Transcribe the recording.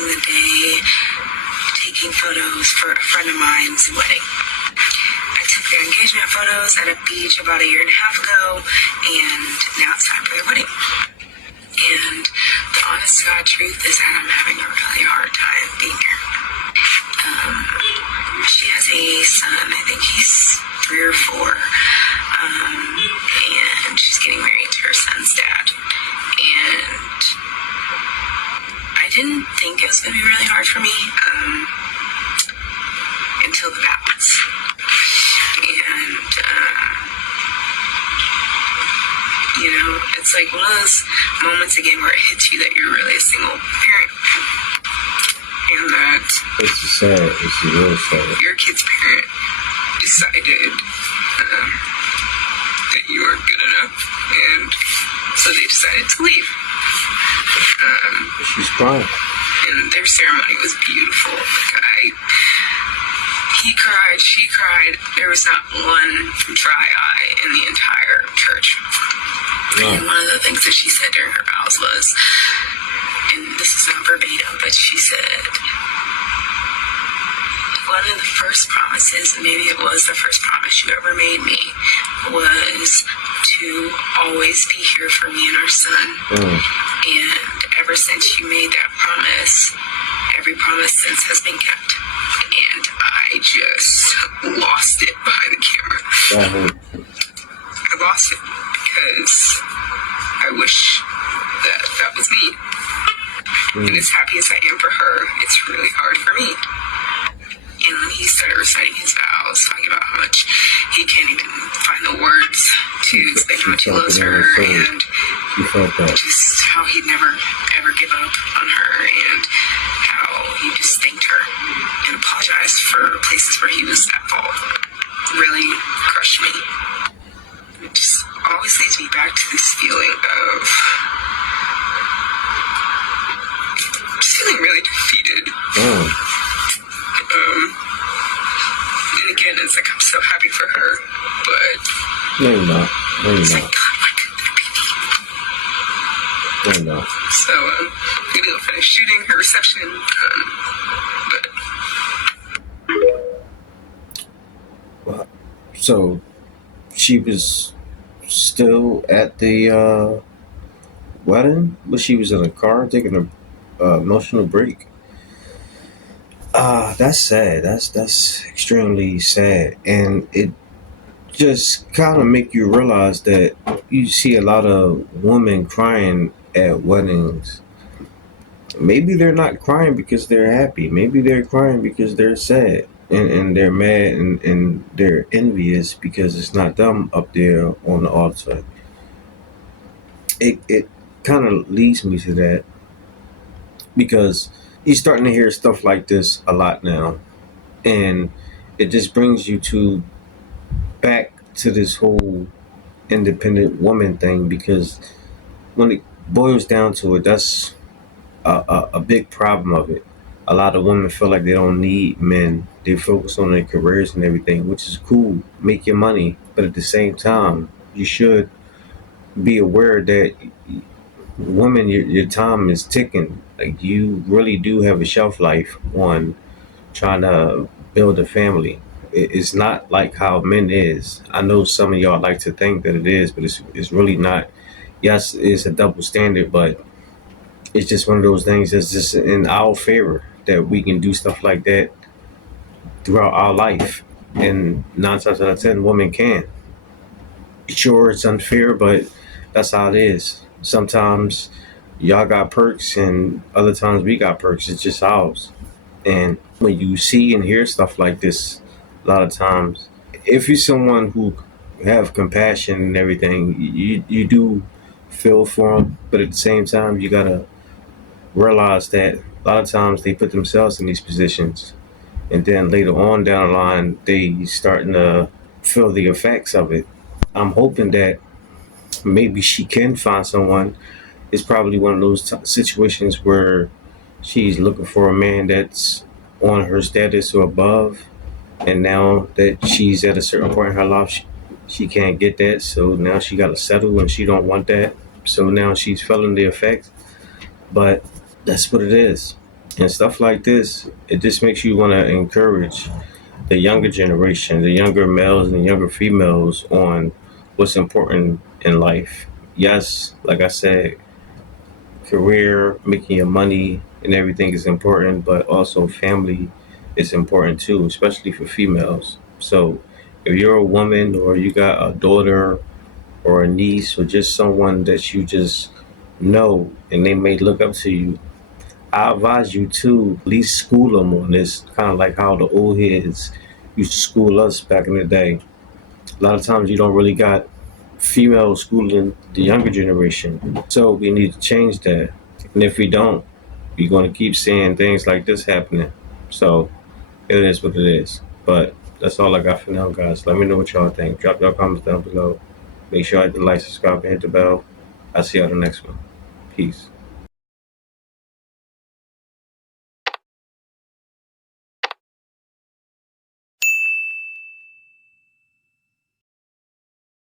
spending the day taking photos for a friend of mine's wedding. I took their engagement photos at a beach about 1.5 years ago, and now it's time for their wedding. And the honest to God truth is that I'm having a really hard time being here. She has a son, I think he's 3 or 4, and she's getting married to her son's dad. And I didn't think it was going to be really hard for me until the balance. And, it's like one of those moments again where it hits you that you're really a single parent. And that it's sad. It's real sad. Your kid's parent decided that you weren't good enough, and so they decided to leave. She's crying. And their ceremony was beautiful. He cried, she cried. There was not one dry eye in the entire church. Wow. And one of the things that she said during her vows was, and this is not verbatim, but she said, one of the first promises, and maybe it was the first promise you ever made me, was to always be here for me and our son. And ever since you made that promise, every promise since has been kept. And I just lost it behind the camera. I lost it because I wish that was me. And as happy as I am for her, it's really hard for me. And when he started reciting his vows, talking about how much he can't even find the words to explain how much he loves her, and just how he'd never ever give up on her, and how he just thanked her and apologized for places where he was at fault, really crushed me. It just always leads me back to this feeling of just feeling really defeated. And again, it's like I'm so happy for her, but no, you're not. No, you're it's not. like, God, why couldn't that be me? No, you're not. So I'm gonna go finish shooting her reception, but so she was still at the wedding, but she was in a car taking a emotional break. That's sad. That's extremely sad, and it just kind of make you realize that you see a lot of women crying at weddings. Maybe they're not crying because they're happy. Maybe they're crying because they're sad, and they're mad, and they're envious because it's not them up there on the altar. It kind of leads me to that, because you're starting to hear stuff like this a lot now, and it just brings you back to this whole independent woman thing, because when it boils down to it, that's a big problem of it. A lot of women feel like they don't need men. They focus on their careers and everything, which is cool. Make your money, but at the same time, you should be aware that women, your time is ticking. Like, you really do have a shelf life on trying to build a family. It's not like how men is. I know some of y'all like to think that it is, but it's really not. Yes, it's a double standard, but it's just one of those things that's just in our favor, that we can do stuff like that throughout our life. And 9 times out of 10, women can. Sure, it's unfair, but that's how it is. Sometimes y'all got perks, and other times we got perks. It's just ours. And when you see and hear stuff like this, a lot of times, if you're someone who have compassion and everything, you do feel for them. But at the same time, you gotta realize that a lot of times they put themselves in these positions, and then later on down the line, they starting to feel the effects of it. I'm hoping that maybe she can find someone. It's probably one of those situations where she's looking for a man that's on her status or above, and now that she's at a certain point in her life, she can't get that, so now she got to settle, and she don't want that, so now she's feeling the effects. But that's what it is. And stuff like this, it just makes you want to encourage the younger generation, the younger males and younger females on what's important in life. Yes, like I said, career, making your money and everything is important, but also family is important too, especially for females. So if you're a woman or you got a daughter or a niece or just someone that you just know and they may look up to you, I advise you to at least school them on this, kind of like how the old heads used to school us back in the day. A lot of times you don't really got female schooling the younger generation. So we need to change that. And if we don't, we're going to keep seeing things like this happening. So it is what it is. But that's all I got for now, guys. Let me know what y'all think. Drop your comments down below. Make sure you hit the like, subscribe, and hit the bell. I'll see you on the next one. Peace.